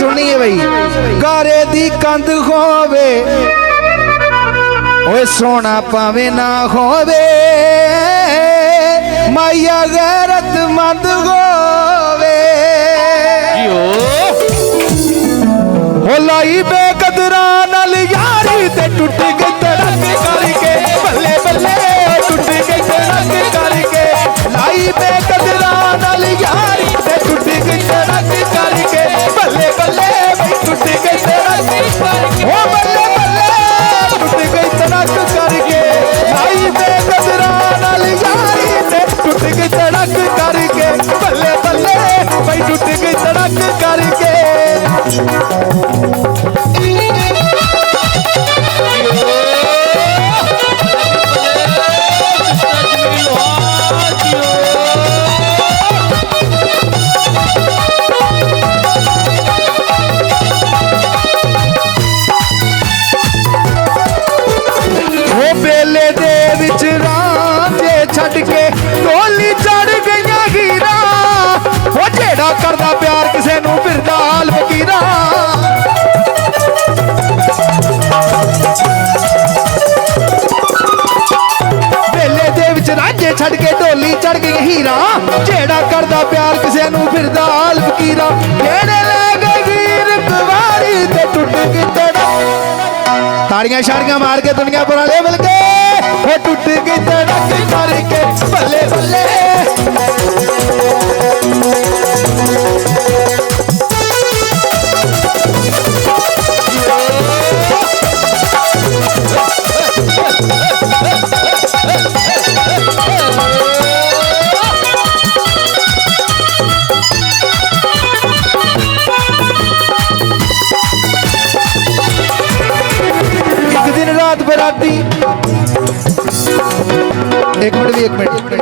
सुननी है भाई। गारे दी कंध होवे ओए सोना पावे ना होवे, माया गैरतमंद होवे। हो लाई बेकदरा नाल यारी ते टुट गई तड़क करके, बल्ले बल्ले टुट गई तड़क करके। लाई बेकदरा नाल यारी ते टुट गई तड़क करके, बल्ले बल्ले टुट गई तड़क करके। ओ बल्ले बल्ले टुट गई तड़क करके। लाई बेकदरा नाल यारी ते टुट गई तड़क करके, बल्ले बल्ले भाई टुट गई तड़क करके। छड़ के ढोली चढ़ गई हीरा, वो जेड़ा करदा प्यार किसे नू फिरदा हाल फकीरा। बेले दे विच रांझे छड़ के ढोली चढ़ गई हीरा, जेड़ा करदा प्यार किसे नू फिरदा हाल फकीरा। जेड़े ले गए वीर कुवारी ते टुट गई तड़क। ताड़ियां शाड़ियां मार के दुनिया पर वाले मिल गए, वो टूट गई तड़क करके, बल्ले बल्ले। एक दिन रात बराती, एक मिनट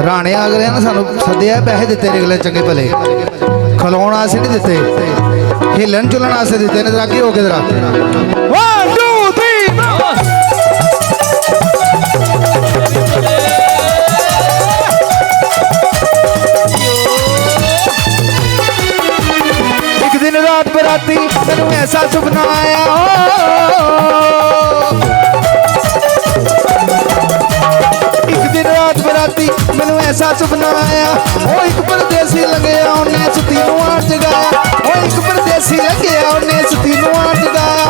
राणे आ गए ना, सानू सद्या पैसे दिते अगले चंगे भले, खलोण आसे नहीं दिते, हिलन चुलन आसे दिते ने। जरा की हो गया जरा 1 2 3। एक दिन रात बराती मैनू ऐसा सुपना आया, मैनू ऐसा सुपना आया। वो एक परदेसी लंघिया उन्हें सुती नू आण जगाया, वो एक परदेसी लंघिया उन्हें सुती नू आण जगाया।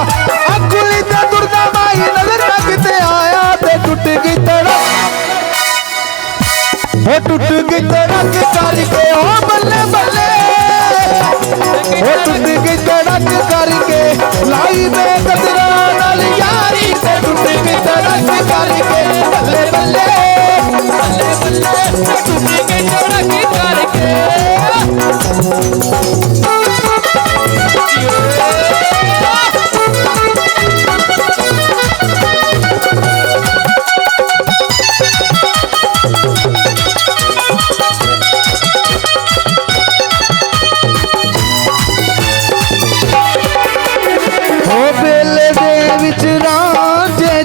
अकुली ते दुरदा माई नजर ना किते आया, ते टुट गई तड़क, वो टुट गई तड़क करके। ओ बल्ले बल्ले वो टुट गई तड़क करके। लाई बेकदरा नाल यारी ते टुट गई तड़क करके, बल्ले बल्ले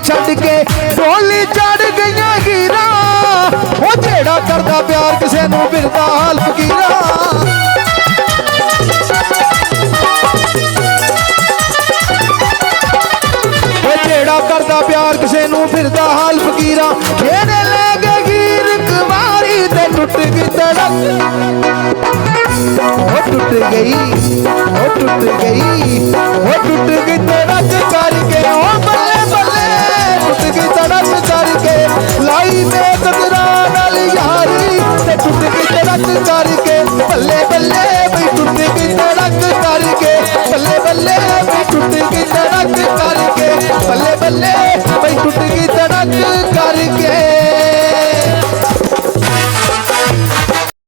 छड़ के ढोली चढ़ गई हीरा, वो जेड़ा करदा प्यार किसे नू फिरदा हाल फकीरा। वो जेड़ा करदा प्यार किसे नू फिरदा हाल फकीरा। जेड़े ले गए हीर कुवारी ते टुट गई तड़क, वो टुट गई, वो टुट गई, वो टुट गई तड़क।